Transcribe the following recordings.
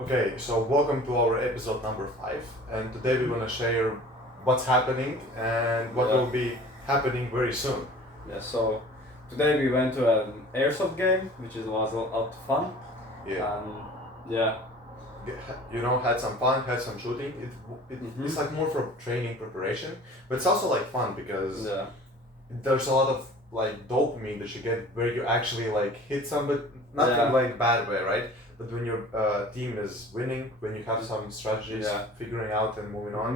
Okay, so welcome to our episode number 5, and today we want to share what's happening and what Yeah. will be happening very soon. Yeah, so today we went to an airsoft game, which was a lot of fun. Yeah, And yeah, had some fun, had some shooting. It's like more for training preparation, but it's also like fun because yeah, there's a lot of like dopamine that you get where you actually like hit somebody, not Yeah. in like bad way, right? But when your team is winning, when you have some strategies, Yeah. figuring out and moving on,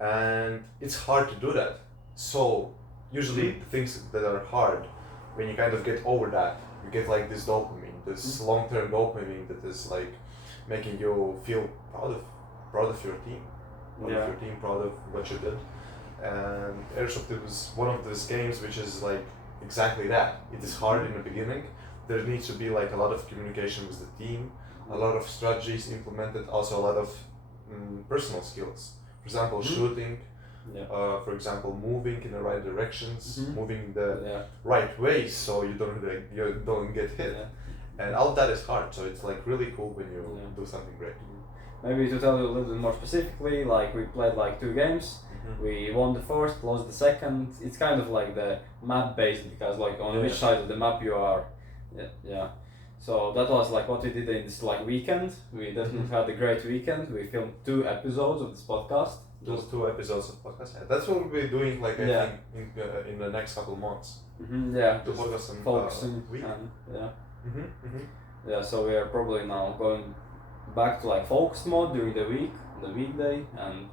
and it's hard to do that. So usually the things that are hard, when you kind of get over that, you get like this dopamine, this long-term dopamine that is like making you feel proud of your team, proud of what you did. And airsoft was one of those games which is like exactly that. It is hard in the beginning. There needs to be like a lot of communication with the team, a lot of strategies implemented, also a lot of personal skills. For example, shooting, yeah, for example, moving in the right directions, moving the yeah, right ways so you don't get hit. yeah. And all of that is hard. So it's like really cool when you Yeah. do something great. Maybe to tell you a little bit more specifically, like we played like 2 games. We won the first, lost the second. It's kind of like the map based because like on which side of the map you are. Yeah. So that was like what we did in this like weekend. We definitely had a great weekend. We filmed 2 episodes of this podcast. Those 2 episodes of podcast. Yeah, that's what we'll be doing. Like I Yeah. think in the next couple of months. Yeah. To focus on Focusing week. and yeah. Mm-hmm. Yeah. So we are probably now going back to like focused mode during the week, the weekday, and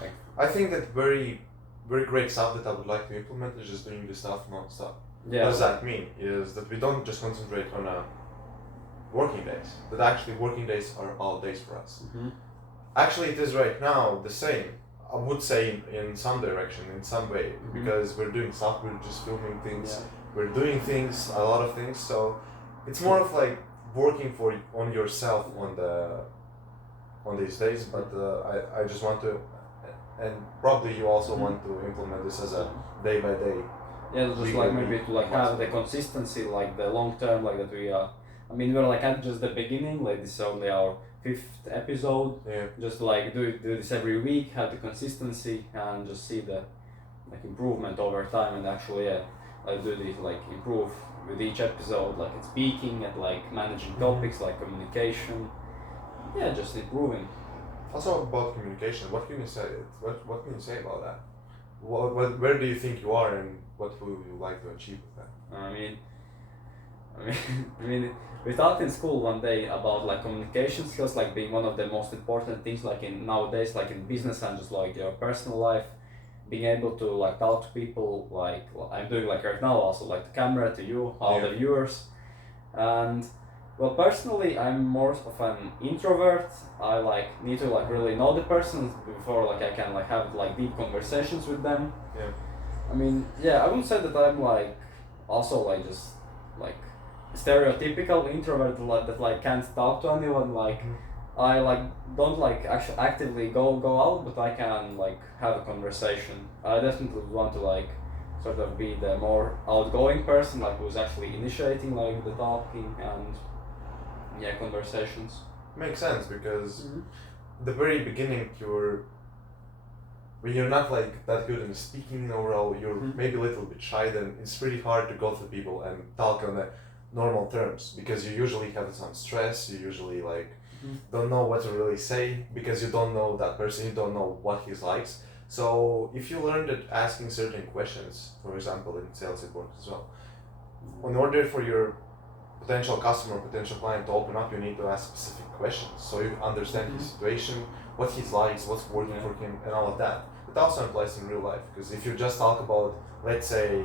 like. I think that very great stuff that I would like to implement is just doing this stuff non-stop. Yeah. What does that mean? Is that we don't just concentrate on working days. That actually working days are all days for us. Actually, it is right now the same. I would say in some direction, in some way, because we're doing stuff. We're just filming things. Yeah. We're doing things, a lot of things. So it's more of like working on yourself on these days. But I just want to, and probably you also want to implement this as a day by day. Yeah, just like maybe to like have the consistency, like the long term, like that we are. I mean, we're like at just the beginning, like this is only our 5th episode. Yeah. Just like do this every week, have the consistency, and just see the like improvement over time, and actually like do this like improve with each episode, like it's speaking and like managing topics, like communication. Yeah, just improving. Also about communication, what can you say? What can you say about that? Where do you think you are, and what would you like to achieve with that? I mean, we talked in school one day about like communication skills, like being one of the most important things, like in nowadays, like in business and just like your personal life, being able to like talk to people, like I'm doing like right now, also like the camera to you, all the viewers, and. Well, personally, I'm more of an introvert. I like need to like really know the person before like I can like have like deep conversations with them. Yeah. I mean, yeah, I wouldn't say that I'm like also like just like stereotypical introvert that like can't talk to anyone. Like I like don't like actually actively go out, but I can like have a conversation. I definitely want to like sort of be the more outgoing person, like who's actually initiating like the talking and. Yeah, conversations. Makes sense because the very beginning when you're not like that good in speaking overall, you're maybe a little bit shy. Then it's pretty hard to go to people and talk on the normal terms because you usually have some stress. You usually like don't know what to really say because you don't know that person. You don't know what he likes. So if you learn that asking certain questions, for example, in sales support as well, in order for your potential customer, potential client to open up, you need to ask specific questions so you understand his situation, what he likes, what's working for him, and all of that. It also applies in real life because if you just talk about, let's say,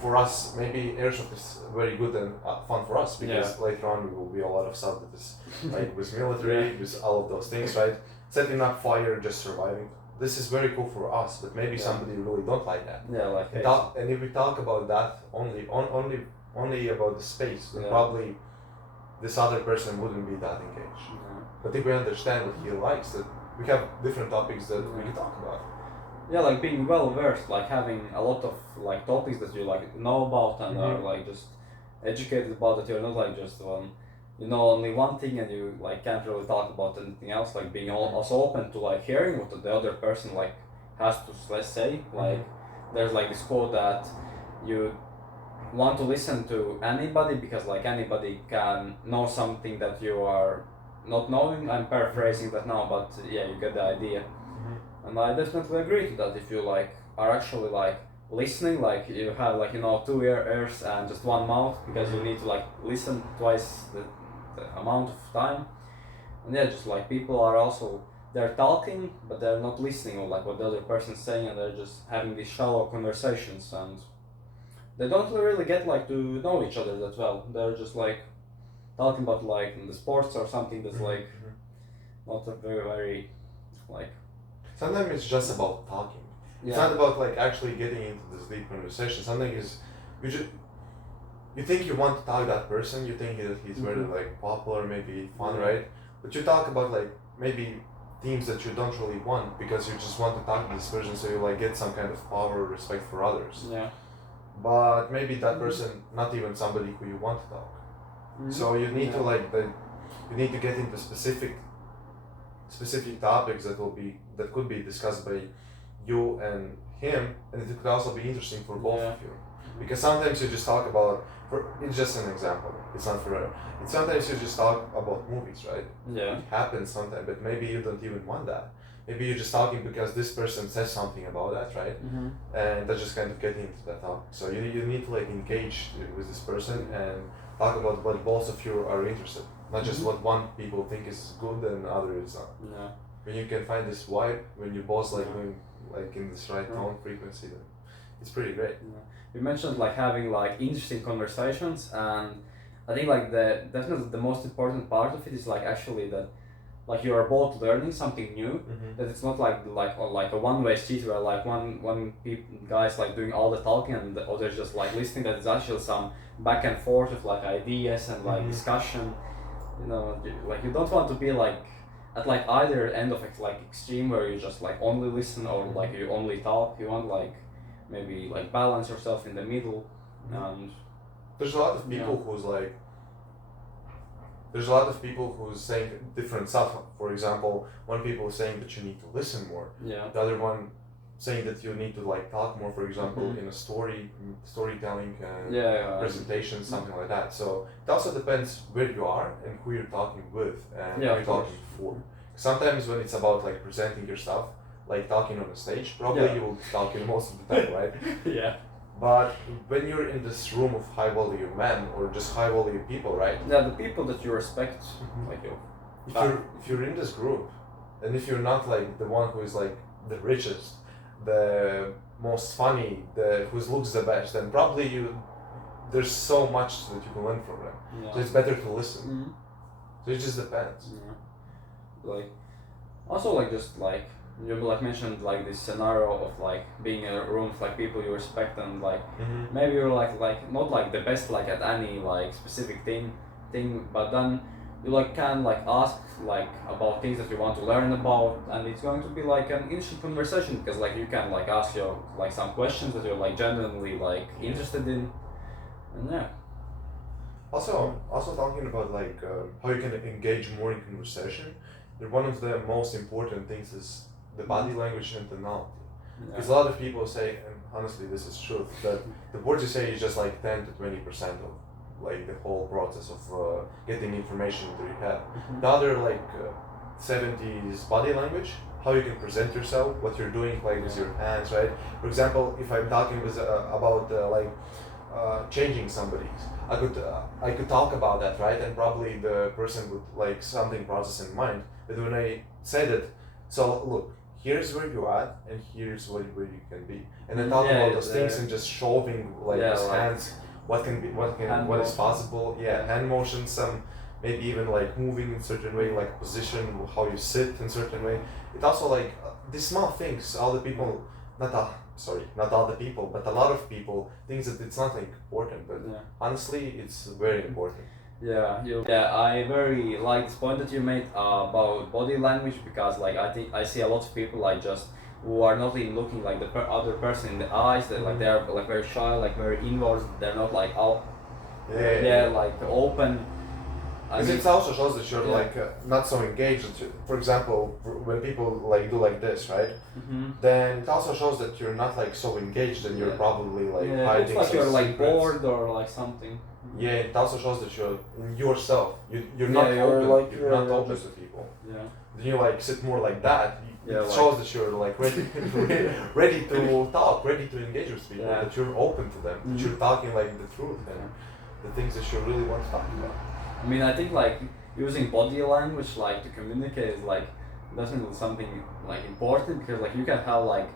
for us, maybe airsoft is very good and fun for us because later on we will be a lot of stuff that is like with military, with all of those things, right? Setting up fire, just surviving. This is very cool for us, but maybe somebody really don't like that. Yeah, like. And if we talk about that only about the space, then probably this other person wouldn't be that engaged. But if we understand what he likes, that we have different topics that we can talk about. Yeah, like being well versed, like having a lot of like topics that you like know about and are like just educated about, that you're not like just you know only one thing and you like can't really talk about anything else, like being also open to like hearing what the other person like has to let's say, like there's like this quote that you want to listen to anybody because like anybody can know something that you are not knowing. I'm paraphrasing that now, but yeah, you get the idea. And I definitely agree to that. If you like are actually like listening, like you have like you know two ears and just one mouth because you need to like listen twice the amount of time. And yeah, just like people are also they're talking but they're not listening or like what the other person's saying, and they're just having these shallow conversations and they don't really get like to know each other that well. They're just like talking about like the sports or something that's like not a very like. Sometimes it's just about talking. Yeah. It's not about like actually getting into this deep conversation. Something is you think you want to talk to that person. You think that he's very like popular, maybe fun, right? But you talk about like maybe themes that you don't really want because you just want to talk to this person, so you like get some kind of power or respect for others. Yeah. But maybe that person not even somebody who you want to talk. So you need to like you need to get into specific topics that could be discussed by you and him, and it could also be interesting for both of you. Because sometimes you just talk about, it's just an example, it's not forever. It's sometimes you just talk about movies, right? Yeah. It happens sometimes, but maybe you don't even want that. Maybe you're just talking because this person says something about that, right? And that's just kind of getting into that topic. So you need to like engage with this person and talk about what both of you are interested in. Not just what one people think is good and other is not. Yeah. When you can find this vibe, when you both like going like in this right tone frequency, then it's pretty great. Yeah. You mentioned like having like interesting conversations, and I think like definitely the most important part of it is like actually that like you are both learning something new. That it's not like a one-way street where like one guy's like doing all the talking and the other's just like listening. That it's actually some back and forth of like ideas and like discussion. You know, like you don't want to be like at like either end of it, like extreme where you just like only listen or like you only talk. You want like maybe like balance yourself in the middle. And there's a lot of people who's like there's a lot of people who's saying different stuff. For example, one people is saying that you need to listen more. Yeah. The other one saying that you need to like talk more, for example, in a storytelling presentation, something like that. So it also depends where you are and who you're talking with and who you're talking for. Sometimes when it's about like presenting your stuff, like talking on a stage, probably you will talk in most of the time, right? Yeah. But when you're in this room of high volume men or just high volume people, right? Yeah, the people that you respect, like you. If you're in this group, and if you're not like the one who is like the richest, the most funny, the who looks the best, then probably there's so much that you can learn from them. Yeah. So it's better to listen. So it just depends. Yeah. Like, also like just like you like mentioned like this scenario of like being in a room with like people you respect and like maybe you're like not like the best like at any like specific thing, but then you like can like ask like about things that you want to learn about, and it's going to be like an interesting conversation because like you can like ask your like some questions that you're like genuinely like interested in, and Also talking about like how you can engage more in conversation. One of the most important things is the body language and tonality. Because a lot of people say, and honestly this is truth, that the words you say is just like 10 to 20% of like the whole process of getting information into your head. The other like 70 is body language, how you can present yourself, what you're doing like with your hands, right? For example, if I'm talking with about changing somebody, I could talk about that, right? And probably the person would like something process in mind. But when I said it, so look, here's where you are and here's where you can be, and then talk about those things and just showing like his hands, what is possible, hand motions, some maybe even like moving in certain way, like position, how you sit in certain way. It also like these small things, all the people, not all the people, but a lot of people thinks that it's not like important, but honestly it's very important. I very like this point that you made about body language, because like I think I see a lot of people like just who are not even looking like the other person in the eyes, that like they're like very shy, like very inward, they're not like out like open, Because it also shows that you're like not so engaged. For example, when people like do like this, right? Then it also shows that you're not like so engaged, and you're probably like hiding. It's like you're like secrets. bored or like something. Yeah, it also shows that you're in yourself. You're not you're open. like, you're not open to people. Yeah. Then you like sit more like that. It like, shows that you're like ready to talk, ready to engage with people. That you're open to them. That you're talking like the truth and the things that you really want to talk about. I mean, I think like using body language like to communicate is like definitely something like important, because like you can have like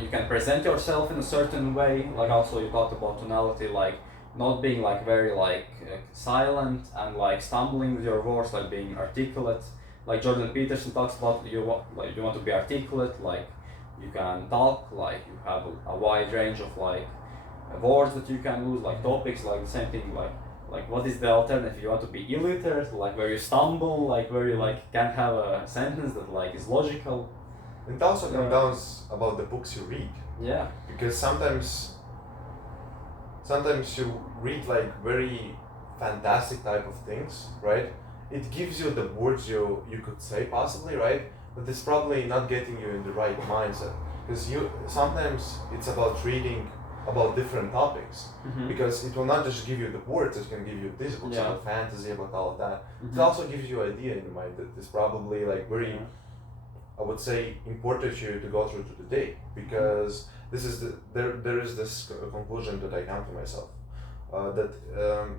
you can present yourself in a certain way. Like also you talked about tonality, like not being like very like silent and like stumbling with your words, like being articulate. Like Jordan Peterson talks about, you want to be articulate, like you can talk, like you have a wide range of like words that you can use, like topics, like the same thing, like what is the alternative? You want to be illiterate, like where you stumble, like where you like can't have a sentence that like is logical. It also comes down about the books you read. Yeah. Because sometimes you read like very fantastic type of things, right? It gives you the words you could say possibly, right? But it's probably not getting you in the right mindset. Because sometimes it's about reading about different topics, because it will not just give you the words, it can give you these books about fantasy, about all of that. It also gives you idea in your mind that is probably like very, I would say, important to you to go through to the day, because this is there is this conclusion that I come to myself, that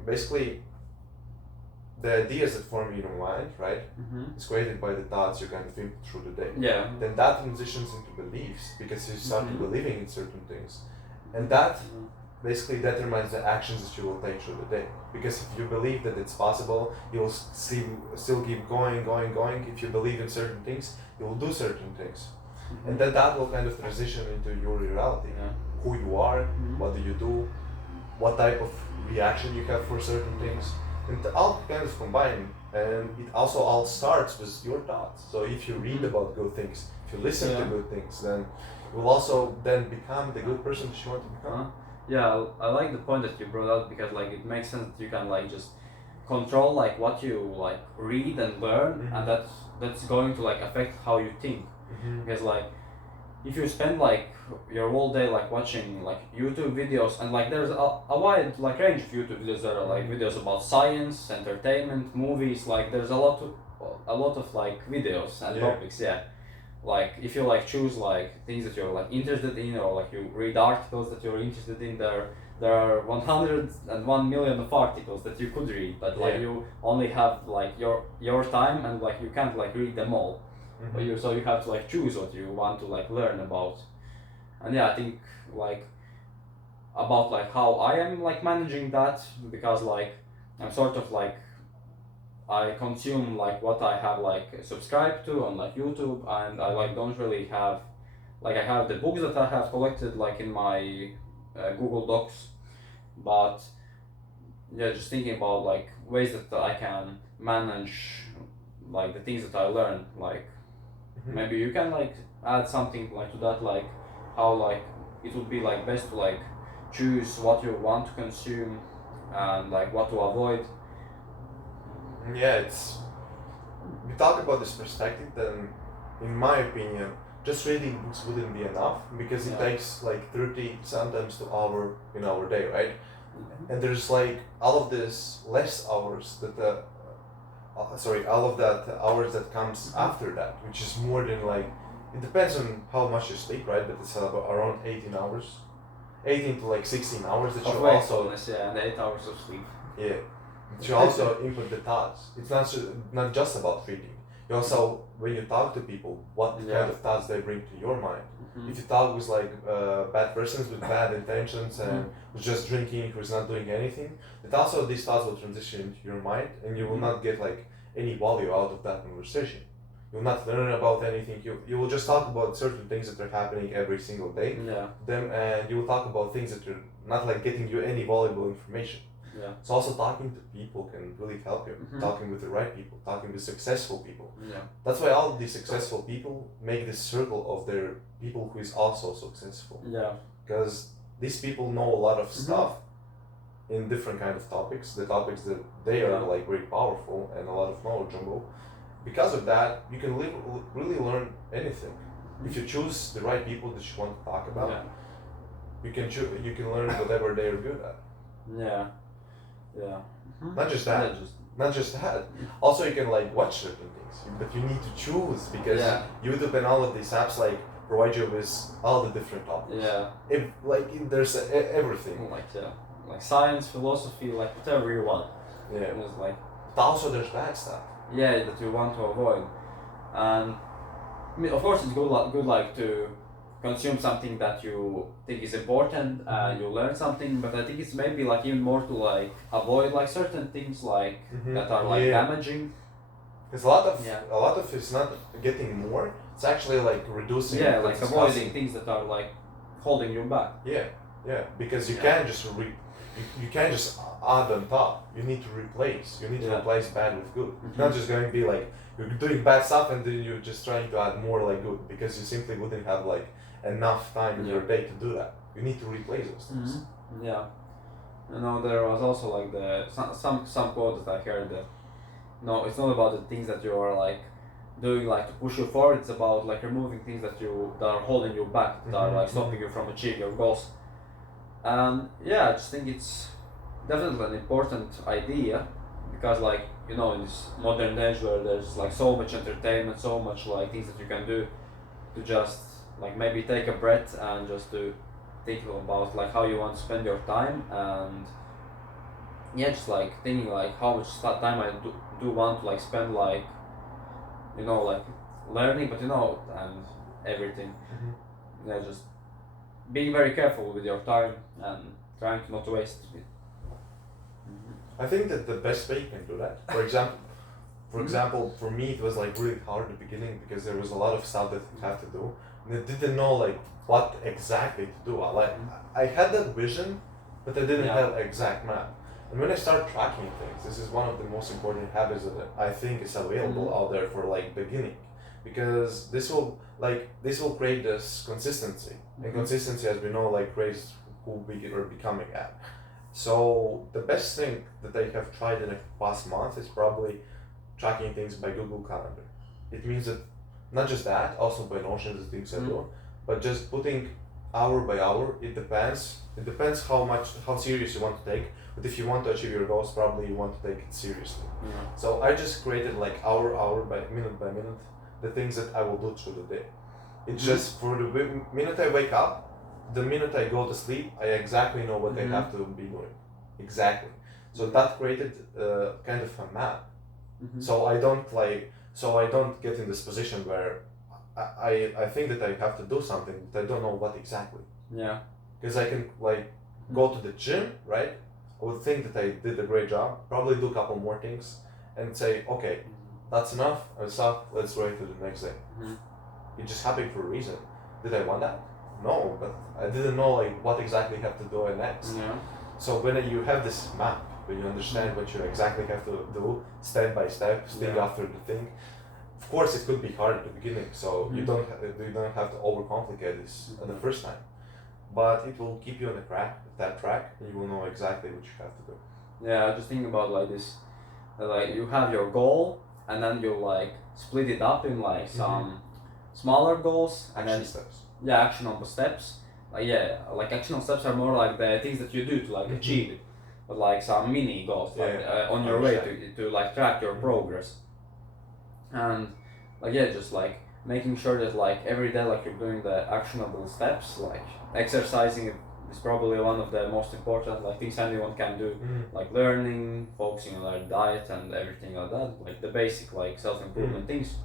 basically the ideas that form in your mind, right, is created by the thoughts you can think through the day. Yeah. Then that transitions into beliefs, because you start believing in certain things. And that basically determines the actions that you will take through the day. Because if you believe that it's possible, you will still keep going. If you believe in certain things, you will do certain things. And then that will kind of transition into your reality. Who you are, what do you do, what type of reaction you have for certain things. And all kind of combine. And it also all starts with your thoughts. So if you read about good things, if you listen to good things, then you will also then become the good person that you want to become. Yeah, I like the point that you brought up, because like it makes sense that you can like just control like what you like read and learn, and that's going to like affect how you think. Because like if you spend like your whole day like watching like YouTube videos, and like there's a wide like range of YouTube videos that are like videos about science, entertainment, movies, like there's a lot of like videos and topics. Like if you like choose like things that you're like interested in, or like you read articles that you're interested in, there are 101 million of articles that you could read, but like you only have like your time, and like you can't like read them all. So you have to like choose what you want to like learn about. And I think like about like how I am like managing that, because like I'm sort of like I consume like what I have like subscribed to on like YouTube, and I like don't really have like, I have the books that I have collected like in my Google Docs, but just thinking about like ways that I can manage like the things that I learn, like maybe you can like add something like to that, like how like it would be like best to like choose what you want to consume and like what to avoid. We talk about this perspective, then in my opinion just reading books wouldn't be enough, because it takes like 30 sometimes to hour in our day, right? And there's like all of this less hours that all of that hours that comes after that, which is more than like, it depends on how much you sleep, right? But it's around 18 to like 16 hours that you also and 8 hours of sleep. You also input the thoughts. It's not just about reading. You also, when you talk to people, what kind of thoughts they bring to your mind. If you talk with like bad persons with bad intentions and who's just drinking, who's not doing anything, that also these thoughts will transition into your mind, and you will not get like any value out of that conversation. You will not learn about anything. You will just talk about certain things that are happening every single day. And you will talk about things that are not like getting you any valuable information. So also talking to people can really help you. Talking with the right people, talking with successful people. That's why all of these successful people make this circle of their people who is also successful. Because these people know a lot of stuff, in different kind of topics, the topics that they are Yeah. like very powerful and a lot of knowledgeable. Because of that, you can really learn anything. If you choose the right people that you want to talk about, Yeah. you can learn whatever they are good at. Yeah. Yeah. Not just that. Yeah, Not just that. Also, you can like watch certain things, but you need to choose because Yeah. YouTube and all of these apps like provide you with all the different topics. Yeah. If there's everything. Like science, philosophy, like whatever you want. Yeah. It was like But also there's bad stuff. yeah that you want to avoid, and I mean, of course it's good like to consume something that you think is important and you learn something, but I think it's maybe like even more to like avoid like certain things like that are like damaging. Because Yeah. a lot of it's not getting more. It's actually like reducing. Yeah, the like discussing. avoiding things that are like holding you back. Yeah, because you Yeah. can't just you can't just add on top. You need to replace. You need to Yeah. replace bad with good. Mhm. It's not just going to be like you're doing bad stuff and then you're just trying to add more like good because you simply wouldn't have like enough time in your day to do that. You need to replace those things. Yeah, you know there was also like some quote that I heard that no, it's not about the things that you are like doing like to push you forward. It's about like removing things that are holding you back, that are like stopping you from achieving your goals. And yeah, I just think it's definitely an important idea because like you know in this modern age where there's like so much entertainment, so much like things that you can do to just like maybe take a breath and just to think about like how you want to spend your time, and yeah just like thinking like how much time I do want to like spend like you know like learning, but you know and everything. Yeah, just being very careful with your time and trying to not waste it. I think that the best way you can do that. For example, for me it was like really hard at the beginning because there was a lot of stuff that you have to do, and I didn't know like what exactly to do. I had that vision, but I didn't have an exact map. And when I start tracking things, this is one of the most important habits that I think is available out there for like beginning, because this will create this consistency, and consistency, as we know, like creates who we are becoming at. So the best thing that I have tried in the past month is probably tracking things by Google Calendar. It means that not just that, also by Notion, the things I do, but just putting hour by hour. It depends. It depends how serious you want to take. But if you want to achieve your goals, probably you want to take it seriously. So I just created like hour by minute, the things that I will do through the day. It's just for the minute I wake up, the minute I go to sleep, I exactly know what I have to be doing. Exactly. So that created kind of a map. So I don't get in this position where I think that I have to do something, but I don't know what exactly. Yeah. Because I can like go to the gym, right? I would think that I did a great job, probably do a couple more things, and say, okay, that's enough, I stop, let's wait to the next day. It just happened for a reason. Did I want that? No, but I didn't know like what exactly I have to do next. So when you have this map, when you understand what you exactly have to do, step by step, thing after the thing, of course it could be hard at the beginning, so you don't have to overcomplicate this at the first time. But it will keep you on that track, and you will know exactly what you have to do. Yeah, I just think about like this, like you have your goal, and then you like split it up in like some smaller goals, and action then steps. Yeah, actionable steps. Like actionable steps are more like the things that you do to like achieve it, but like some mini goals, like on your way to like track your progress. And like just like making sure that like every day like you're doing the actionable steps, like exercising is probably one of the most important like things anyone can do, like learning, focusing on their diet and everything like that, like the basic like self-improvement things.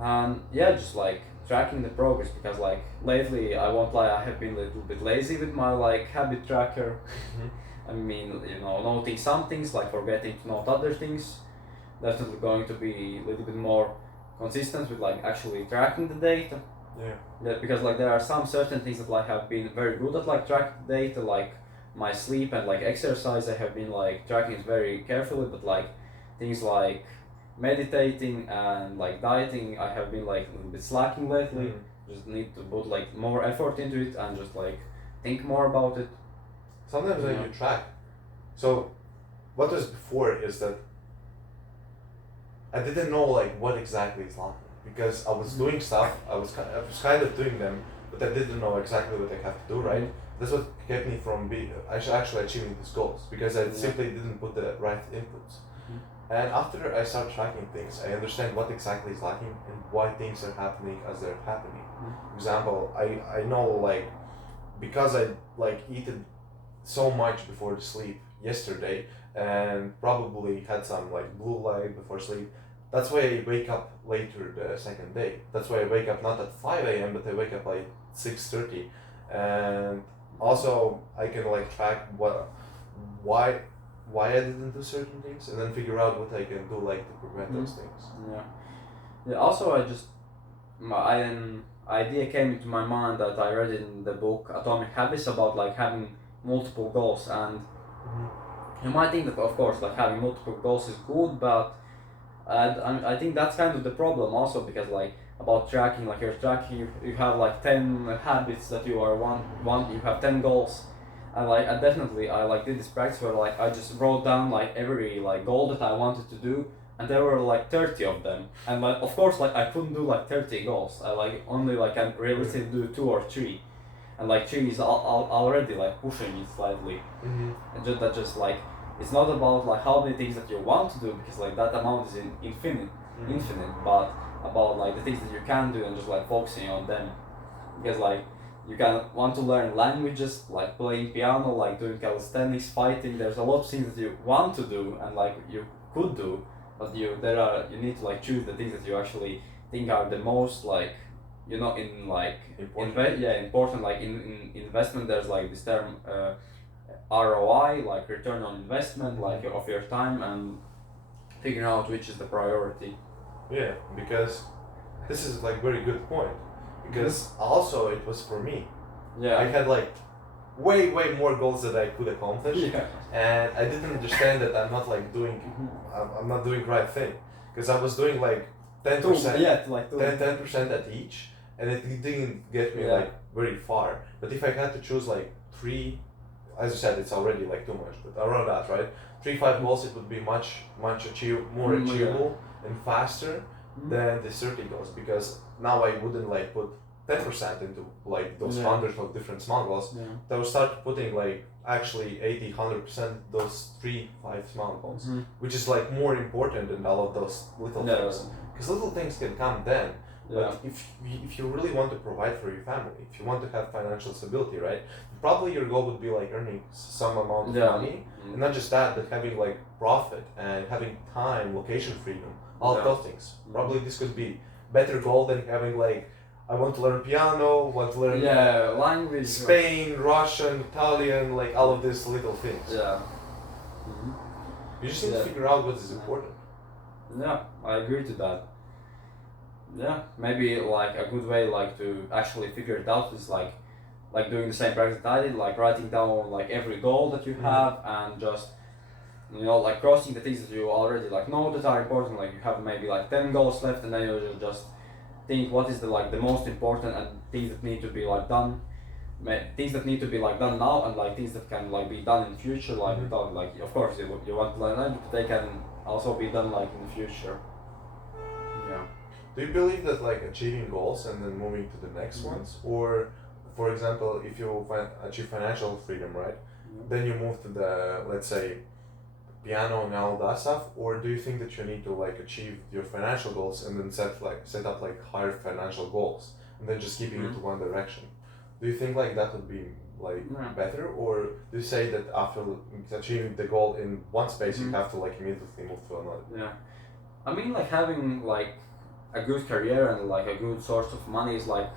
And just like tracking the progress, because like lately I won't lie, I have been a little bit lazy with my like habit tracker. I mean, noting some things, like forgetting to note other things. Definitely going to be a little bit more consistent with like actually tracking the data. Yeah, because like there are some certain things that like have been very good at like tracking data, like my sleep and like exercise. I have been like tracking it very carefully, but like things like meditating and like dieting, I have been like a little bit slacking lately. Just need to put like more effort into it and just like think more about it. Sometimes when you track, So what was before is that I didn't know like what exactly is lacking because I was doing stuff, I was kind of doing them, but I didn't know exactly what I have to do, right? That's what kept me from actually achieving these goals because I simply didn't put the right inputs. And after I start tracking things, I understand what exactly is lacking and why things are happening as they're happening. For example, I know like because I like eaten so much before the sleep yesterday and probably had some like blue light before sleep. That's why I wake up later the second day. That's why I wake up not at 5 a.m. but I wake up like 6:30, and also I can like track why I didn't do certain things and then figure out what I can do like to prevent those things. Yeah. Also, an idea came into my mind that I read in the book Atomic Habits about like having multiple goals, and you might think that of course like having multiple goals is good, but I think that's kind of the problem also because like about tracking, like you're tracking, you have like 10 habits that you are you have 10 goals, and like I like did this practice where like I just wrote down like every like goal that I wanted to do, and there were like 30 of them, and like of course like I couldn't do like 30 goals. I like only like can realistically do 2 or 3, and like 3 is already like pushing it slightly, and just like it's not about like how many things that you want to do because like that amount is infinite, but about like the things that you can do and just like focusing on them, because like you can want to learn languages, like playing piano, like doing calisthenics, fighting. There's a lot of things that you want to do and like you could do, but you need to like choose the things that you actually think are the most like in like important. Like in investment there's like this term ROI, like return on investment, like of your time, and figuring out which is the priority. Yeah, because this is like very good point. Because also it was for me. Yeah. I had like way more goals that I could accomplish, and I didn't understand that I'm not like doing, I'm not doing right thing, because I was doing like 10%, 10% at each, and it didn't get me like very far. But if I had to choose like 3, as you said, it's already like too much, but around that, right? 3-5 goals, it would be much more achievable and faster than the 30 goals, because now I wouldn't like put 10% into like those hundreds of different small goals. I would start putting like actually 80-100% those 3-5 small goals, which is like more important than all of those little things, because little things can come then. But if you really want to provide for your family, if you want to have financial stability, right, probably your goal would be like earning some amount of money, and not just that, but having like profit and having time, location freedom, all of those things. Probably this could be better goal than having like, I want to learn piano, want to learn language, Spain, Russian, Italian, like all of these little things. You just need to figure out what is important. Yeah, I agree to that. Yeah, maybe like a good way like to actually figure it out is like doing the same practice that I did, like writing down like every goal that you have, and just like crossing the things that you already like know that are important. Like you have maybe like 10 goals left, and then you just think what is the most important, and things that need to be like done, things that need to be like done now, and like things that can like be done in future, like without like, of course you want to learn them, but they can also be done like in the future. Do you believe that like achieving goals and then moving to the next ones, or for example, if you achieve financial freedom, right, then you move to the, let's say, piano and all that stuff, or do you think that you need to like achieve your financial goals and then set up like higher financial goals and then just keeping it to one direction? Do you think like that would be like better, or do you say that after achieving the goal in one space you have to like immediately move to another? I mean, like having like a good career and like a good source of money is like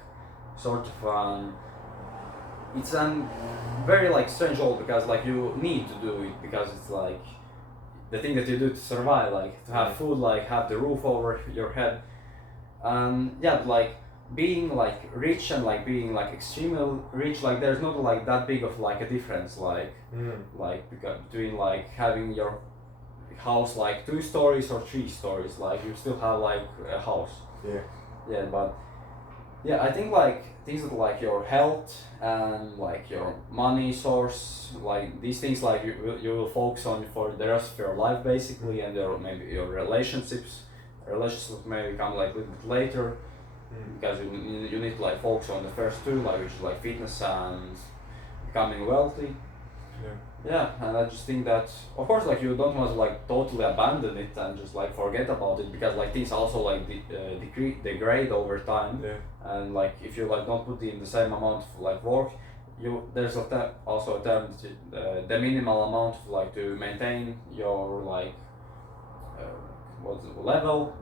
sort of it's a very like strange goal, because like you need to do it because it's like the thing that you do to survive, like to have food, like have the roof over your head, and like being like rich and like being like extremely rich, like there's not like that big of like a difference, like between like having your house like 2 stories or 3 stories, like you still have like a house. But Yeah, I think like things that like your health and like your money source, like these things like you will focus on for the rest of your life basically, and your maybe your relationships may come like a little bit later, because you need to like focus on the first two, like which is like fitness and becoming wealthy. Yeah, and I just think that of course like you don't want to like totally abandon it and just like forget about it, because like things also like degrade over time. Yeah. And like if you like don't put in the same amount of like work, there's also a term the minimal amount of like to maintain your like what's the level,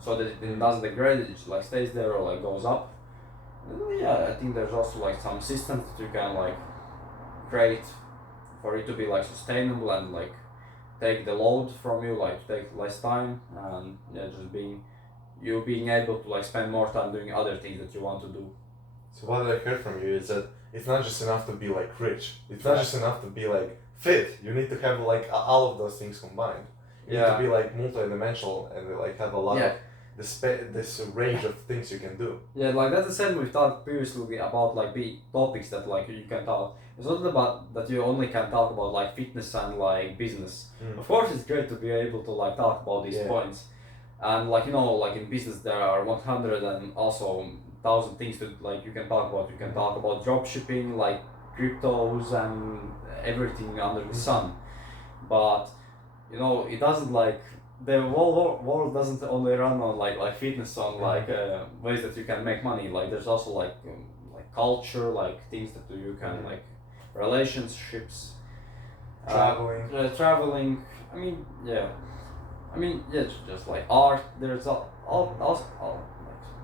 so that it doesn't degrade, it just like stays there or like goes up. And yeah, I think there's also like some systems that you can like create for it to be like sustainable and like take the load from you, like take less time, and yeah, just being able to like spend more time doing other things that you want to do. So what I heard from you is that it's not just enough to be like rich. It's not just enough to be like fit. You need to have like all of those things combined. You need to be like multi-dimensional and like have a lot of this range of things you can do. Yeah, like that's the same we talked previously about like the topics that like you can talk. It's not about that you only can talk about like fitness and like business. Of course, it's great to be able to like talk about these points, and like like in business there are 100 and also 1,000 things that like you can talk about. You can talk about drop shipping, like cryptos and everything under the sun, but it doesn't like. The whole world doesn't only run on like fitness, on like ways that you can make money. Like there's also like culture, like things that you can like relationships, traveling. I mean, just like art. There's a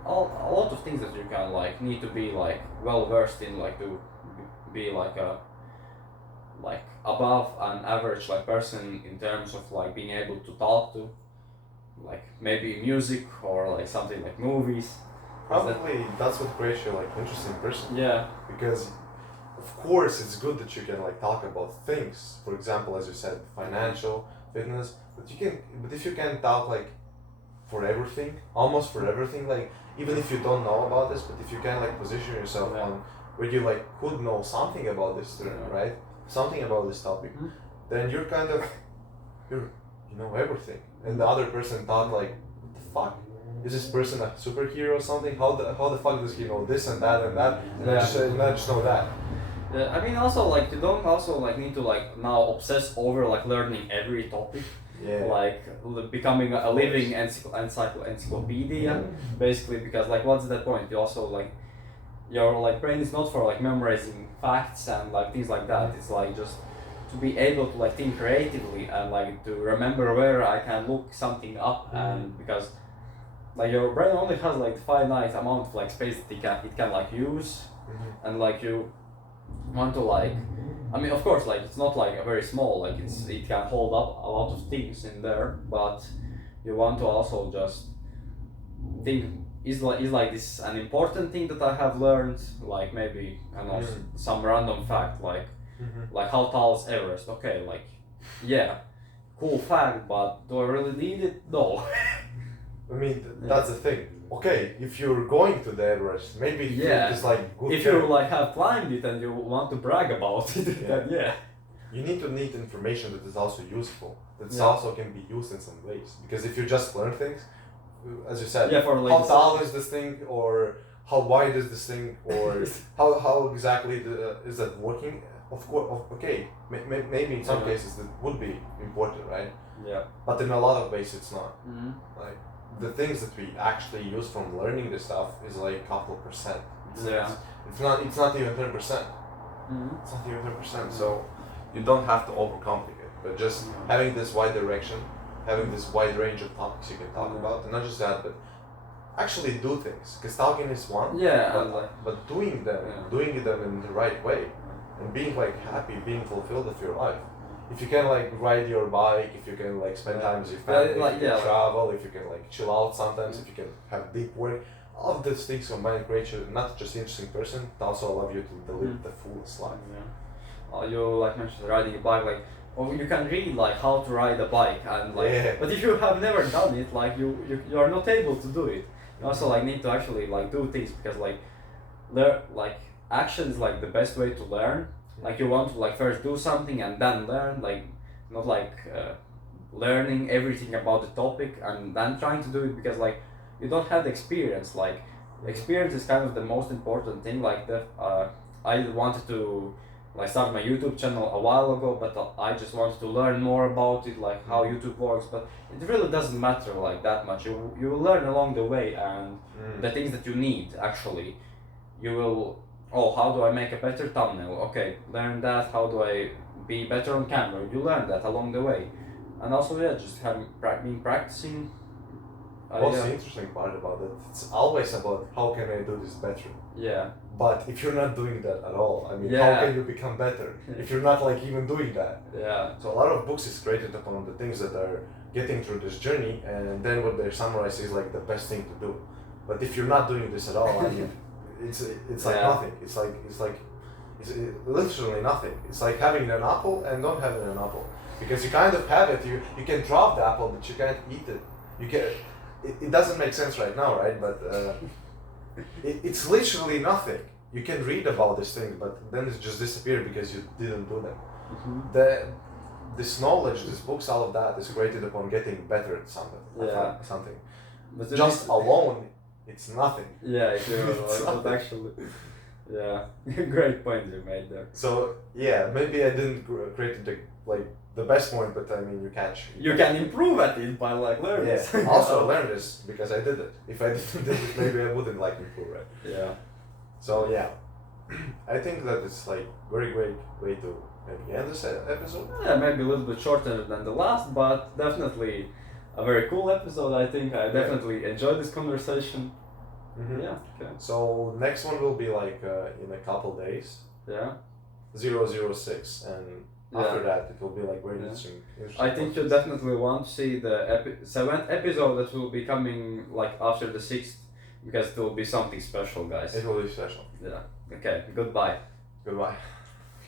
lot of things that you can like need to be like well versed in, like to be like a above an average like person in terms of like being able to talk to, like maybe music or like something like movies. Probably that's what creates you like interesting person. Yeah. Because of course it's good that you can like talk about things. For example, as you said, financial, fitness. But if you can talk like for everything, almost for everything, like even if you don't know about this, but if you can like position yourself on where you like could know something about this, right? Something about this topic, then you're kind of you know everything, and the other person thought like, what the fuck, is this person a superhero or something? How the fuck does he know this and that and that, and I just know that. I mean, also like you don't also like need to like now obsess over like learning every topic. Like becoming a living encyclopedia, basically, because like what's the point? You also like your like brain is not for like memorizing facts and like things like that. It's like just to be able to like think creatively and like to remember where I can look something up, and because like your brain only has like finite amount of like space that it can like use, and like you want to like, I mean of course like it's not like a very small, like it can hold up a lot of things in there, but you want to also just think, is like this an important thing that I have learned, like maybe I don't know some random fact like how tall is Everest? Okay, like cool fact, but do I really need it? No. I mean that's the thing. Okay, if you're going to the Everest, maybe it's like good. If you like have climbed it and you want to brag about it, then you need information that is also useful, that also can be used in some ways. Because if you just learn things, as you said, for like how tall is this thing, or how wide is this thing, or how exactly is that working? Of course, okay, maybe in some cases that would be important, right? Yeah. But in a lot of ways it's not. Like the things that we actually use from learning this stuff is like a couple percent. It's not even 10%. It's not even 10%. So you don't have to overcomplicate, but just having this wide direction, having this wide range of topics you can talk about, and not just that, but actually do things. Because talking is one, but doing them in the right way, and being like happy, being fulfilled with your life. If you can like ride your bike, if you can like spend time with your family, if you can travel, if you can like chill out sometimes, if you can have deep work, all of these things combined create you not just an interesting person, but also allow you to live the fullest life. You like mentioned riding a bike, like you can read like how to ride a bike, and like but if you have never done it, like you are not able to do it. You also like need to actually like do things because like action is like the best way to learn. Like you want to like first do something and then learn, like not like learning everything about the topic and then trying to do it because like you don't have the experience. Like experience is kind of the most important thing. Like I wanted to like start my YouTube channel a while ago, but I just wanted to learn more about it, like how YouTube works. But it really doesn't matter like that much. You will learn along the way, and the things that you need actually, you will. Oh, how do I make a better thumbnail? Okay, learn that. How do I be better on camera? You learn that along the way, and also just been practicing. What's the interesting part about it? It's always about how can I do this better. Yeah. But if you're not doing that at all, I mean, how can you become better if you're not like even doing that? Yeah. So a lot of books is created upon the things that are getting through this journey, and then what they summarize is like the best thing to do. But if you're not doing this at all, I mean, it's like nothing. It's literally nothing. It's like having an apple and not having an apple, because you kind of have it. You can drop the apple, but you can't eat it. You can. It doesn't make sense right now, right? But it's literally nothing. You can read about this thing, but then it just disappeared because you didn't do them. This knowledge, these books, all of that is created upon getting better at something. Something. But just alone, it's nothing. Yeah, it's not actually. Yeah, great point you made there. So yeah, maybe I didn't create the best point, but I mean you can improve at it by like learning. Yeah. Also learn this because I did it. If I didn't do it, maybe I wouldn't like improve, right? Yeah. So yeah, I think that it's like very great way to maybe end this episode. Yeah, maybe a little bit shorter than the last, but definitely a very cool episode. I think I definitely enjoyed this conversation. Yeah. Okay. So next one will be like in a couple days. Yeah. 006, and after that it will be like very interesting. I think you definitely want to see the 7th episode that will be coming like after the 6th, because it will be something special, guys. It will be special. Yeah. Okay. Goodbye. Goodbye.